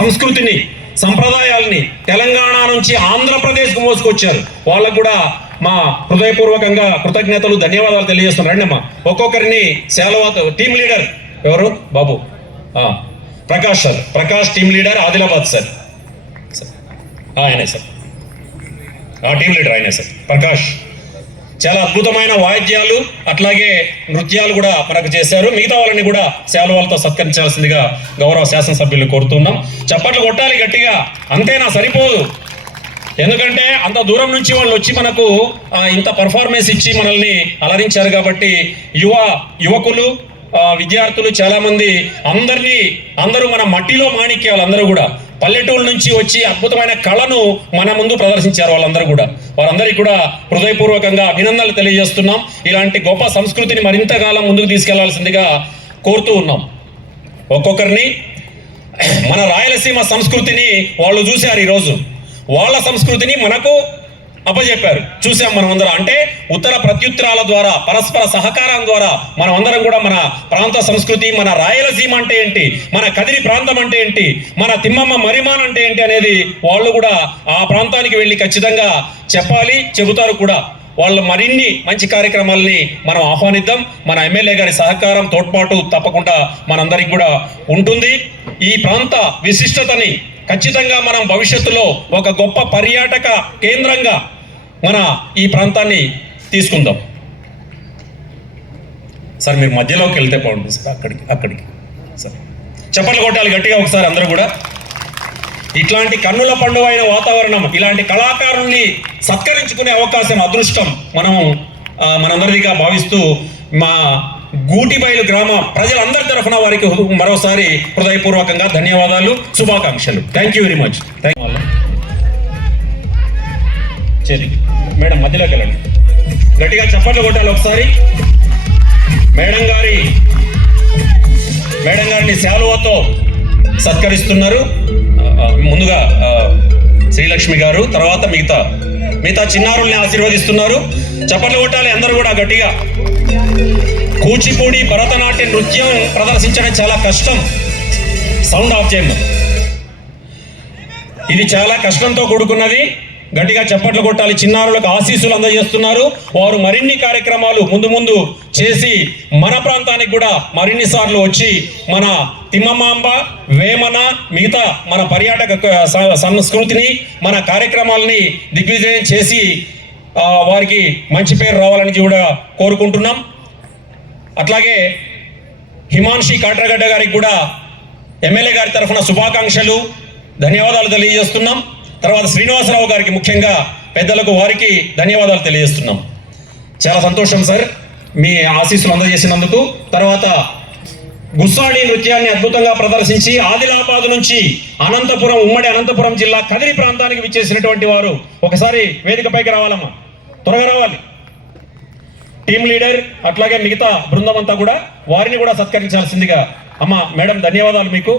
సంస్కృతిని సంప్రదాయాల్ని తెలంగాణ నుంచి ఆంధ్రప్రదేశ్కు మోసుకొచ్చారు. వాళ్ళకు కూడా మా హృదయపూర్వకంగా కృతజ్ఞతలు, ధన్యవాదాలు తెలియజేస్తున్నాను. రండి అమ్మా, ఒక్కొక్కరిని శాలువాతో. టీం లీడర్ ఎవరు? Babu Prakash sir. Prakash team leader Adilabad sir. ఆయనే సార్, టీం లీడర్ ఆయనే సార్ ప్రకాష్. చాలా అద్భుతమైన వాయిద్యాలు అట్లాగే నృత్యాలు కూడా మనకు చేశారు. మిగతా వాళ్ళని కూడా శాలువాలతో సత్కరించాల్సిందిగా గౌరవ శాసనసభ్యులు కోరుతున్నాం. చప్పట్లు కొట్టాలి గట్టిగా, అంతేనా? సరిపోదు. ఎందుకంటే అంత దూరం నుంచి వాళ్ళు వచ్చి మనకు ఇంత పర్ఫార్మెన్స్ ఇచ్చి మనల్ని అలరించారు. కాబట్టి యువకులు, విద్యార్థులు చాలా మంది, అందరూ మన మట్టిలో మాణిక్యాలు, అందరూ కూడా పల్లెటూరు నుంచి వచ్చి అద్భుతమైన కళను మన ముందు ప్రదర్శించారు. వారందరికీ కూడా హృదయపూర్వకంగా అభినందనలు తెలియజేస్తున్నాం. ఇలాంటి గొప్ప సంస్కృతిని మరింతకాలం ముందుకు తీసుకెళ్లాల్సిందిగా కోరుతూ ఉన్నాం. ఒక్కొక్కరిని మన రాయలసీమ సంస్కృతిని వాళ్ళు చూశారు. ఈరోజు వాళ్ళ సంస్కృతిని మనకు అప్పచెప్పారు, చూసాం మనం అందరం. అంటే ఉత్తర ప్రత్యుత్తరాల ద్వారా, పరస్పర సహకారం ద్వారా మనం అందరం కూడా మన ప్రాంత సంస్కృతి, మన రాయలసీమ అంటే ఏంటి, మన కదిరి ప్రాంతం అంటే ఏంటి, మన తిమ్మమ్మ మరిమాన్ అంటే ఏంటి అనేది వాళ్ళు కూడా ఆ ప్రాంతానికి వెళ్ళి ఖచ్చితంగా చెప్పాలి, చెబుతారు కూడా. వాళ్ళ మరిన్ని మంచి కార్యక్రమాలని మనం ఆహ్వానిద్దాం. మన ఎమ్మెల్యే గారి సహకారం, తోడ్పాటు తప్పకుండా మనందరికి కూడా ఉంటుంది. ఈ ప్రాంత విశిష్టతని ఖచ్చితంగా మనం భవిష్యత్తులో ఒక గొప్ప పర్యాటక కేంద్రంగా మన ఈ ప్రాంతాన్ని తీసుకుందాం. సార్ మీరు మధ్యలోకి వెళ్తే బాగుంటుంది సార్, అక్కడికి సార్ చప్పట్లు కొట్టాలి గట్టిగా ఒకసారి అందరూ కూడా. ఇట్లాంటి కన్నుల పండుగ అయిన వాతావరణం, ఇలాంటి కళాకారుల్ని సత్కరించుకునే అవకాశం, అదృష్టం మనందరిదిగా భావిస్తూ మా గూటిబైలు గ్రామ ప్రజలందరి తరఫున వారికి మరోసారి హృదయపూర్వకంగా ధన్యవాదాలు, శుభాకాంక్షలు. Thank you very much. Madam మధ్యలోకి వెళ్ళండి, గట్టిగా చప్పట్లు కొట్టాలి ఒకసారి. మేడం గారిని శాలువాతో సత్కరిస్తున్నారు. ముందుగా శ్రీలక్ష్మి గారు, తర్వాత మిగతా చిన్నారుల్ని ఆశీర్వదిస్తున్నారు. చప్పట్లు కొట్టాలి అందరూ కూడా గట్టిగా. కూచిపూడి, భరతనాట్య నృత్యం ప్రదర్శించడం చాలా కష్టం. సౌండ్ ఆఫ్ చేయడం, ఇది చాలా కష్టంతో కూడుకున్నది. గట్టిగా చప్పట్లు కొట్టాలి. చిన్నారులకు ఆశీస్సులు అందజేస్తున్నారు. వారు మరిన్ని కార్యక్రమాలు ముందు చేసి మన ప్రాంతానికి కూడా మరిన్ని సార్లు వచ్చి మన తిమ్మమాంబ, వేమన, మిగతా మన పర్యాటక సంస్కృతిని, మన కార్యక్రమాలని దిగ్విజయం చేసి వారికి మంచి పేరు రావాలని కూడా కోరుకుంటున్నాం. అట్లాగే హిమాన్షి కాట్రగడ్డ గారికి కూడా ఎమ్మెల్యే గారి తరఫున శుభాకాంక్షలు, ధన్యవాదాలు తెలియజేస్తున్నాం. తర్వాత శ్రీనివాసరావు గారికి, ముఖ్యంగా పెద్దలకు, వారికి ధన్యవాదాలు తెలియజేస్తున్నాం. చాలా సంతోషం సార్ మీ ఆశీస్సులు అందజేసినందుకు. తర్వాత గుస్సాడి నృత్యాన్ని అద్భుతంగా ప్రదర్శించి ఆదిలాబాద్ నుంచి అనంతపురం, ఉమ్మడి అనంతపురం జిల్లా కదిరి ప్రాంతానికి విచ్చేసినటువంటి వారు ఒకసారి వేదికపైకి రావాలమ్మా, త్వరగా రావాలి. టీం లీడర్ అట్లాగే మిగతా బృందం అంతా కూడా వారిని కూడా సత్కరించాల్సిందిగా. అమ్మా మేడం ధన్యవాదాలు మీకు.